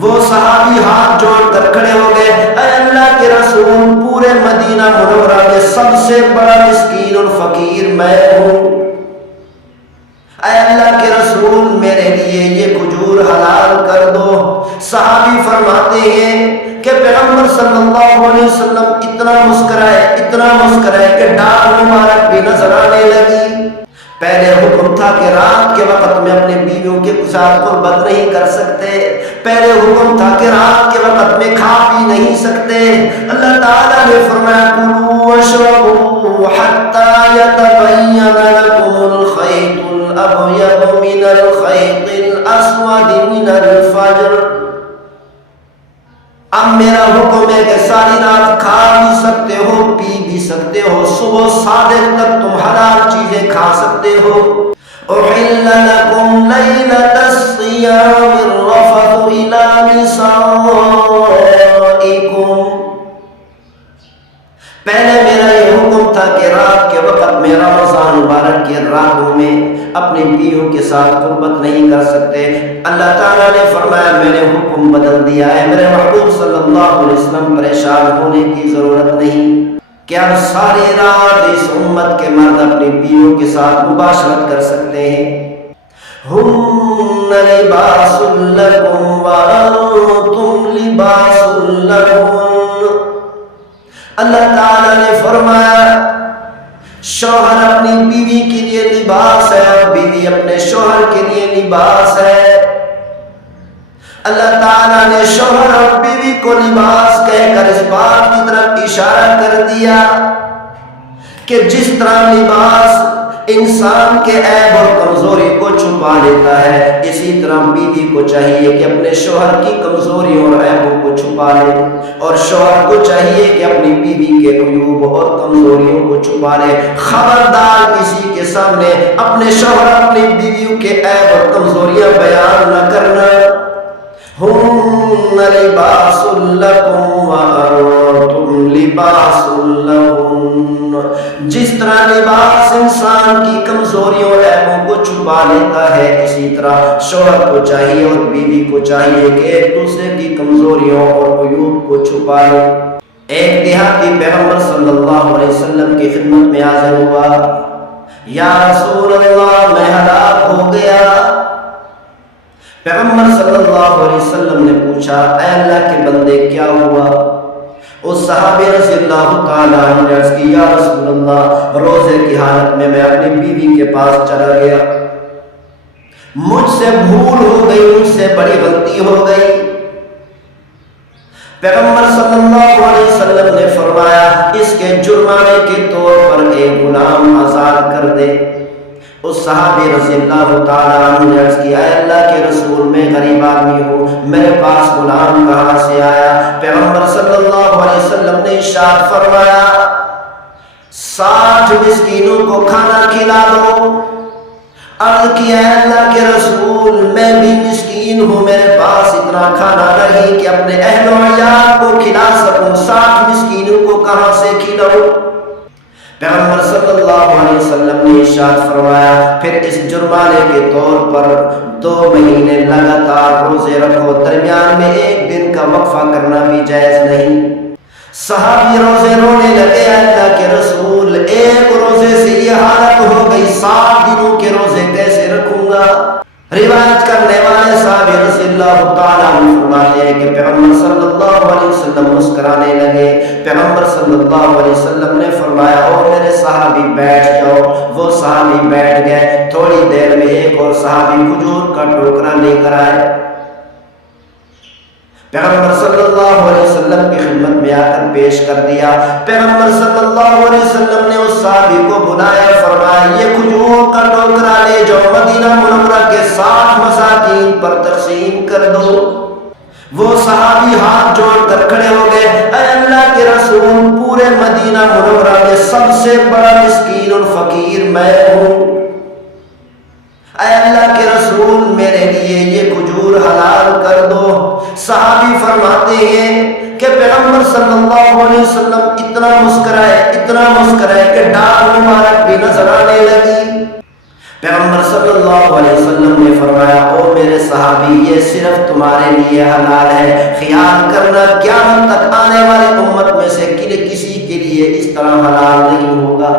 وہ صحابی ہاتھ جوڑ کر کھڑے ہو گئے، اے اللہ کے رسول، پورے مدینہ منورہ میں سب سے بڑا مسکین اور فقیر میں ہوں، اے اللہ کے رسول میرے لیے یہ کھجور حلال کر دو۔ صحابی فرماتے ہیں کہ پیغمبر صلی اللہ علیہ وسلم اتنا مسکرائے کہ ڈاڑھ مبارک بھی نظر آنے لگی۔ پہلے حکم تھا کہ رات کے وقت میں اپنے بیویوں کے ساتھ قربت نہیں کر سکتے، پہلے حکم تھا کہ رات کے وقت میں کھا پی نہیں سکتے۔ اللہ تعالیٰ نے فرمایا کلوا واشربوا حتی یتبین لکم الخیط الابیض من الخیط الاسود من الفجر۔ اب میرا حکم ہے کہ ساری رات کھا بھی سکتے ہو، پی بھی سکتے ہو، صبح صادق تک تم حلال چیزیں کھا سکتے ہو۔ احل لکم لیلۃ الصیام الرفث الی نسائکم۔ پہلے میرا یہ حکم تھا کہ رات کے وقت میں رمضان مبارک کے راتوں میں اپنی بیویوں کے ساتھ قربت نہیں کر سکتے۔ اللہ تعالیٰ نے فرمایا میں نے حکم بدل دیا ہے، میرے محبوب صلی اللہ علیہ وسلم پریشان ہونے کی ضرورت نہیں کہ اب ساری رات اس امت کے مرد اپنی بیویوں کے ساتھ مباشرت کر سکتے ہیں۔ ہن لباس لکم وانتم لباس لہن۔ اللہ تعالیٰ نے فرمایا شوہر اپنی بیوی کے لیے لباس ہے اور بیوی اپنے شوہر کے لیے لباس ہے۔ اللہ تعالیٰ نے شوہر اور بیوی کو لباس کہہ کر اس بات کی طرف اشارہ کر دیا کہ جس طرح لباس انسان کے عیب اور کمزوری کو چھپا لیتا ہے، اسی طرح بیوی کو چاہیے کہ اپنے شوہر کی کمزوریوں اور عیبوں کو چھپا لے، اور شوہر کو چاہیے کہ اپنی بیوی کے عیوب اور کمزوریوں کو چھپا لے۔ خبردار کسی کے سامنے اپنے شوہر اپنی بیویوں کے عیب اور کمزوریاں بیان نہ کرنا۔ ہن لباس لکم وانتم لباس لہن۔ جس طرح لباس انسان کی کمزوریوں اور عیبوں کو چھپا لیتا ہے، اسی طرح شوہر کو چاہیے اور بیوی کو چاہیے کہ ایک دوسرے کی کمزوریوں اور عیوب کو چھپا لے۔ ایک دیہاتی پیغمبر صلی اللہ علیہ وسلم کی خدمت میں حاضر ہوا، یا رسول اللہ میں ہلاک ہو گیا۔ پیغمبر صلی اللہ علیہ وسلم نے پوچھا اے اللہ کے بندے کیا ہوا؟ اس صحابی رضی اللہ تعالیٰ عنہ نے عرض کی یا رسول اللہ روزے کی حالت میں میں اپنی بیوی کے پاس چلا گیا، مجھ سے بھول ہو گئی، مجھ سے بڑی غلطی ہو گئی۔ پیغمبر صلی اللہ علیہ وسلم نے فرمایا اس کے جرمانے کے طور پر ایک غلام آزاد کر دے۔ اس صحابی رضی اللہ تعالیٰ عنہ نے عرض کیا اے اللہ کے رسول میں غریب آدمی ہوں، میرے پاس غلام کہاں سے آیا؟ پیغمبر صلی اللہ علیہ وسلم نے ارشاد فرمایا 60 مسکینوں کو کھانا کھلا دو۔ عرض کیا اے اللہ کے رسول میں بھی مسکین ہوں، میرے پاس اتنا کھانا نہیں کہ اپنے اہل و عیال کو کھلا سکوں، 60 مسکینوں کو کہاں سے کھلاؤں؟ پیغمبر صلی اللہ علیہ وسلم نے ارشاد فرمایا پھر اس جرمانے کے طور پر 2 مہینے لگاتار روزے رکھو، درمیان میں ایک دن کا وقفہ کرنا بھی جائز نہیں۔ صحابی روزے رونے لگے اللہ کے رسول ایک روزے سے یہ حالت ہو گئی، 7 دنوں کے روزے کیسے رکھوں گا؟ روایت کرنے والے صحابی رضی اللہ تعالیٰ عنہ فرماتے ہیں کہ پیغمبر صلی اللہ علیہ وسلم مسکرانے لگے۔ پیغمبر صلی اللہ علیہ وسلم نے فرمایا او میرے صحابی بیٹھ جاؤ۔ وہ صحابی بیٹھ گئے، تھوڑی دیر میں ایک اور صحابی کھجور کا ٹوکرا لے کر آئے، پیغمبر صلی اللہ علیہ وسلم کی خدمت میں آ کر پیش کر دیا۔ پیغمبر صلی اللہ علیہ وسلم نے اس صحابی کو بلایا، فرمایا یہ کھجور کا ٹوکرا لے جاؤ، مدینہ منورہ کے 60 مساکین پر تقسیم کر دو۔ وہ صحابی ہاتھ جوڑ کر کھڑے ہو گئے، اے اللہ کے رسول پورے مدینہ منورہ میں سب سے بڑا مسکین اور فقیر میں ہوں، اے اللہ کے رسول میرے لیے یہ کھجور حلال کر دو۔ صحابی فرماتے ہیں کہ پیغمبر صلی اللہ علیہ وسلم اتنا مسکرائے کہ ڈاڑھ مبارک بھی نظر آنے لگی۔ پیغمبر صلی اللہ علیہ وسلم نے فرمایا او میرے صحابی یہ صرف تمہارے لیے حلال ہے، خیال کرنا قیامت تک آنے والی امت میں سے کسی کے لیے اس طرح حلال نہیں ہوگا۔